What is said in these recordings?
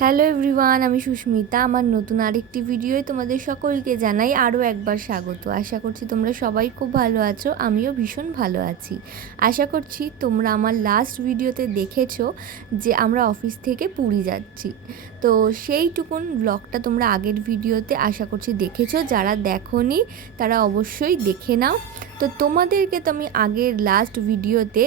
Hello everyone, আমি সুস্মিতা। আমার নতুন আরেকটি ভিডিওয় তোমাদের সকলকে জানাই আরও একবার স্বাগত। আশা করছি তোমরা সবাই খুব ভালো আছো, আমিও ভীষণ ভালো আছি। আশা করছি তোমরা আমার লাস্ট ভিডিওতে দেখেছো যে আমরা অফিস থেকে পুরী যাচ্ছি। তো সেইটুকুন ব্লগটা তোমরা আগের ভিডিওতে আশা করছি দেখেছো, যারা দেখোনি তারা অবশ্যই দেখে নাও। তো তোমাদেরকে তো আমি আগের লাস্ট ভিডিওতে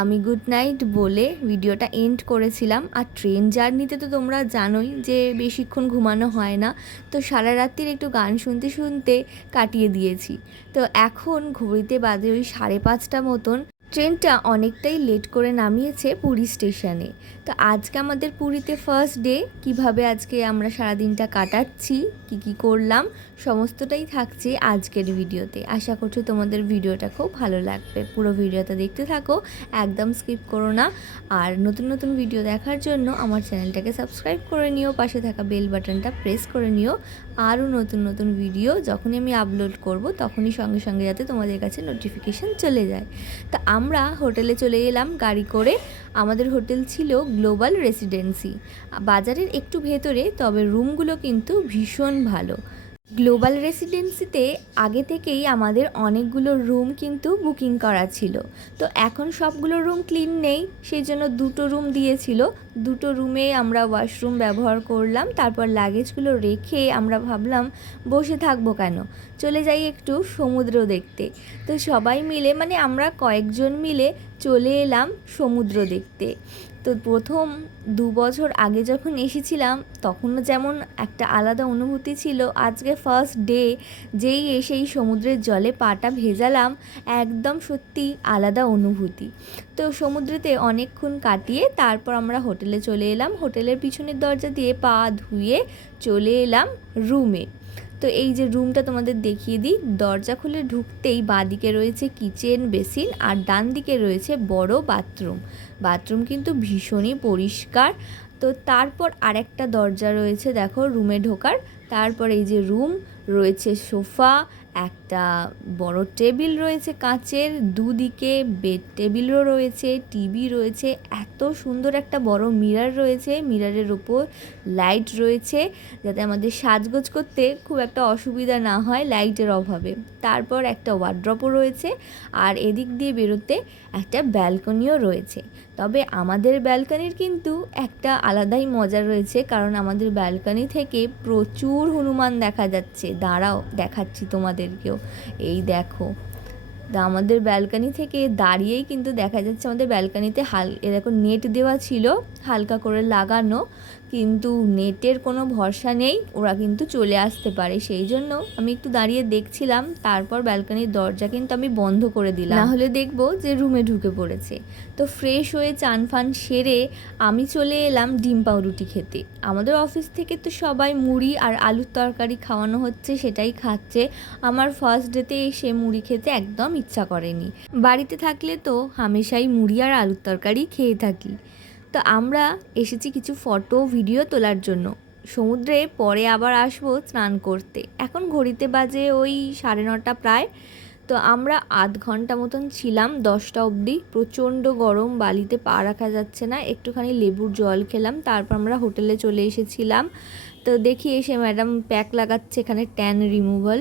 আমি গুড নাইট বলে ভিডিওটা এন্ড করেছিলাম। আর ট্রেন জার্নিতে তো তোমরা জানোই যে বেশিক্ষণ ঘুমানো হয় না, তো সারা রাত্রির একটু গান শুনতে শুনতে কাটিয়ে দিয়েছি। তো এখন ঘড়িতে বাজে ওই 5:30 মতন। ট্রেনটা অনেকটাই লেট করে নামিয়েছে পুরী স্টেশনে। তো আজকে আমাদের পুরীতে ফার্স্ট ডে, কীভাবে আজকে আমরা সারাদিনটা কাটাচ্ছি, কি করলাম, সমস্তটাই থাকছে আজকের ভিডিওতে। আশা করছি তোমাদের ভিডিওটা খুব ভালো লাগবে। পুরো ভিডিওটা দেখতে থাকো, একদম স্কিপ করো না। আর নতুন নতুন ভিডিও দেখার জন্য আমার চ্যানেলটাকে সাবস্ক্রাইব করে নিও, পাশে থাকা বেল বাটনটা প্রেস করে নিও। আরও নতুন নতুন ভিডিও যখনই আমি আপলোড করব তখনই সঙ্গে সঙ্গে যাতে তোমাদের কাছে নোটিফিকেশান চলে যায়। তা আমরা হোটেলে চলে এলাম গাড়ি করে। আমাদের হোটেল ছিল গ্লোবাল রেসিডেন্সি, বাজারের একটু ভেতরে, তবে রুমগুলো কিন্তু ভীষণ ভালো। গ্লোবাল রেসিডেন্সিতে আগে থেকেই আমাদের অনেকগুলো রুম কিন্তু বুকিং করা ছিল। তো এখন সবগুলো রুম ক্লিন নেই, সেই জন্য 2টো রুম দিয়েছিল। 2টো রুমে আমরা ওয়াশরুম ব্যবহার করলাম। তারপর লাগেজগুলো রেখে আমরা ভাবলাম বসে থাকবো কেন, চলে যাই একটু সমুদ্র দেখতে। তো সবাই মিলে, মানে আমরা কয়েকজন মিলে চলে এলাম সমুদ্র দেখতে। তো প্রথম 2 বছর আগে যখন এসেছিলাম তখনও যেমন একটা আলাদা অনুভূতি ছিল, আজকে ফার্স্ট ডে যেই এসেই সমুদ্রের জলে পাটা ভেজালাম, একদম সত্যি আলাদা অনুভূতি। তো সমুদ্রেতে অনেকক্ষণ কাটিয়ে তারপর আমরা হোটেলে চলে এলাম। হোটেলের পিছনের দরজা দিয়ে পা ধুয়ে চলে এলাম রুমে। তো এই যে রুমটা তোমাদের দেখিয়ে দিই, দরজা খুলে ঢুকতেই বাঁদিকে রয়েছে কিচেন বেসিন আর ডান দিকে রয়েছে বড় বাথরুম। বাথরুম কিন্তু ভীষণই পরিষ্কার। তো তারপর আরেকটা দরজা রয়েছে দেখো রুমে ঢোকার। তারপর এই যে রুম রয়েছে, সোফা, একটা বড় টেবিল রয়েছে কাচের, দুদিকে বেড টেবিলও রয়েছে, টিভি রয়েছে, এত সুন্দর একটা বড় মিরর রয়েছে, মিররের ওপর লাইট রয়েছে যাতে আমাদের সাজগোজ করতে খুব একটা অসুবিধা না হয় লাইটের অভাবে। তারপর একটা ওয়ার্ড্রপও রয়েছে, আর এদিক দিয়ে বেরোতে একটা ব্যালকনিও রয়েছে। তবে আমাদের ব্যালকনির কিন্তু একটা আলাদাই মজা রয়েছে, কারণ আমাদের ব্যালকনি থেকে প্রচুর হনুমান দেখা যাচ্ছে। দাঁড়াও দেখাচ্ছি তোমাদেরকেও, এই দেখো। আমাদের ব্যালকনি থেকে দাঁড়িয়েই কিন্তু দেখা যাচ্ছে আমাদের ব্যালকনিতে এরকম নেট দেওয়া ছিল, হালকা করে লাগানো, কিন্তু নেটের কোনো ভরসা নেই, ওরা কিন্তু চলে আসতে পারে। সেই জন্য আমি একটু দাঁড়িয়ে দেখছিলাম। তারপর ব্যালকনির দরজা কিন্তু আমি বন্ধ করে দিলাম, না হলে দেখবো যে রুমে ঢুকে পড়েছে। তো ফ্রেশ হয়ে চান ফান সেরে আমি চলে এলাম ডিম পাউরুটি খেতে। আমাদের অফিস থেকে তো সবাই মুড়ি আর আলুর তরকারি খাওয়ানো হচ্ছে, সেটাই খাচ্ছে। আমার ফার্স্ট ডেতে এসে মুড়ি খেতে একদম ইচ্ছা করেনি। বাড়িতে থাকলে তো হামেশাই মুড়ি আর আলুর তরকারি খেয়ে থাকি। তো আমরা এসেছি কিছু ফটো ভিডিও তোলার জন্য। সমুদ্রে পরে আবার আসবো স্নান করতে। এখন ঘড়িতে বাজে ওই 9:30 প্রায়। তো আমরা আধ ঘন্টা মতন ছিলাম, 10টা অবধি। প্রচণ্ড গরম, বালিতে পা রাখা যাচ্ছে না। একটুখানি লেবুর জল খেলাম, তারপর আমরা হোটেলে চলে এসেছিলাম। তো দেখি এসে ম্যাডাম প্যাক লাগাচ্ছে এখানে ট্যান রিমুভাল,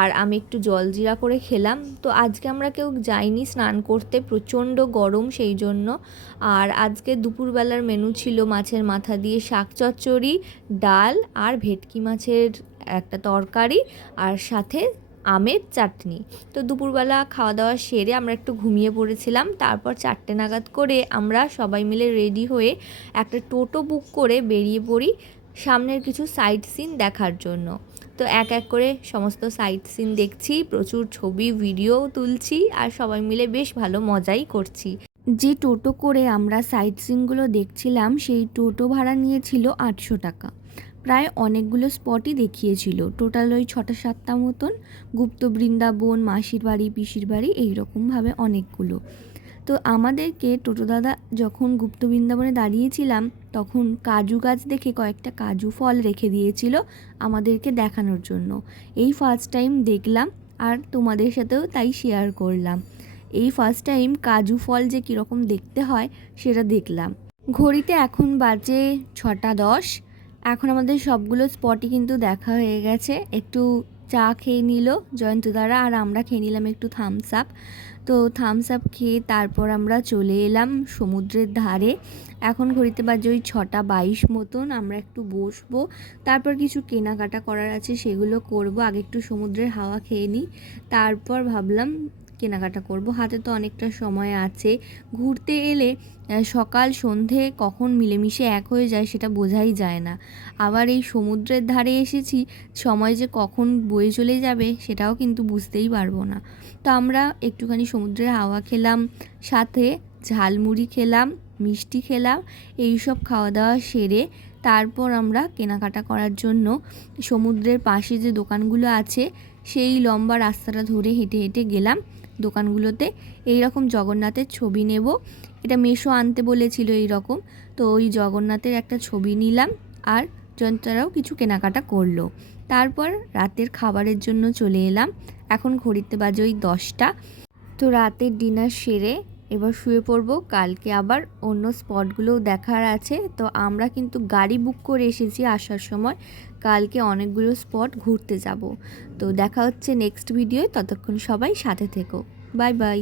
আর আমি একটু জলজিরা করে খেলাম। তো আজকে আমরা কেউ যাইনি স্নান করতে, প্রচণ্ড গরম সেই জন্য। আর আজকে দুপুরবেলার মেনু ছিল মাছের মাথা দিয়ে শাক চচ্চড়ি, ডাল আর ভেটকি মাছের একটা তরকারি, আর সাথে আমের চাটনি। তো দুপুরবেলা খাওয়া দাওয়া সেরে আমরা একটু ঘুমিয়ে পড়েছিলাম। তারপর 4টে নাগাদ করে আমরা সবাই মিলে রেডি হয়ে একটা টোটো বুক করে বেরিয়ে পড়ি সামনের কিছু সাইট সিন দেখার জন্য। তো এক এক করে সমস্ত সাইট সিন দেখছি, প্রচুর ছবি ভিডিও তুলছি, আর সবাই মিলে বেশ ভালো মজাই করছি। যে টোটো করে আমরা সাইট সিনগুলো দেখছিলাম সেই টোটো ভাড়া নিয়েছিল 800 টাকা। প্রায় অনেকগুলো স্পটই দেখিয়েছিল, টোটাল ওই 6টা 7টা মতন। গুপ্ত বৃন্দাবন, মাসির বাড়ি, পিসির বাড়ি, এইরকমভাবে অনেকগুলো। তো আমাদেরকে টোটো দাদা যখন গুপ্ত বৃন্দাবনে দাঁড়িয়েছিলাম তখন কাজু গাছ দেখে কয়েকটা কাজু ফল রেখে দিয়েছিল আমাদেরকে দেখানোর জন্য। এই ফার্স্ট টাইম দেখলাম, আর তোমাদের সাথেও তাই শেয়ার করলাম। এই ফার্স্ট টাইম কাজু ফল যে কীরকম দেখতে হয় সেটা দেখলাম। ঘড়িতে এখন বাজে 6টা 10। এখন আমাদের সবগুলো স্পটই কিন্তু দেখা হয়ে গেছে। একটু চা খেয়ে নিল জয়ন্তদারা, আর আমরা খেয়ে নিলাম একটু থামস আপ। তো থামস আপ খেয়ে তারপর আমরা চলে এলাম সমুদ্রের ধারে। এখন ঘড়িতে বাজে ওই 6:22 মতন। আমরা একটু বসবো, তারপর কিছু কেনাকাটা করার আছে সেগুলো করব। আগে একটু সমুদ্রের হাওয়া খেয়ে নিই, তারপর ভাবলাম কেনাকাটা করব। হাতে তো অনেকটা সময় আছে। ঘুরতে এলে সকাল সন্ধে কখন মিলেমিশে এক হয়ে যায় সেটা বোঝাই যায় না। আবার এই সমুদ্রের ধারে এসেছি, সময় যে কখন বয়ে চলে যাবে সেটাও কিন্তু বুঝতেই পারবো না। তো আমরা একটুখানি সমুদ্রের হাওয়া খেলাম, সাথে ঝালমুড়ি খেলাম, মিষ্টি খেলাম। এই সব খাওয়া দাওয়া সেরে তারপর আমরা কেনাকাটা করার জন্য সমুদ্রের পাশে যে দোকানগুলো আছে সেই লম্বা রাস্তাটা ধরে হেঁটে হেঁটে গেলাম দোকানগুলোতে। এই রকম জগন্নাথের ছবি নেব, এটা মেশো আনতে বলেছিল এই রকম। তো ওই জগন্নাথের একটা ছবি নিলাম, আর জয়ন্তরাও কিছু কেনাকাটা করলো। তারপর রাতের খাবারের জন্য চলে এলাম। এখন ঘড়িতে বাজে ওই 10টা। তো রাতের ডিনার সেরে এবার শুয়ে পড়বো। কালকে আবার অন্য স্পটগুলোও দেখার আছে। তো আমরা কিন্তু গাড়ি বুক করে এসেছি আসার সময়। কালকে অনেকগুলো স্পট ঘুরতে যাব। তো দেখা হচ্ছে নেক্সট ভিডিওয়, ততক্ষণ সবাই সাথে থেকো। Bye bye.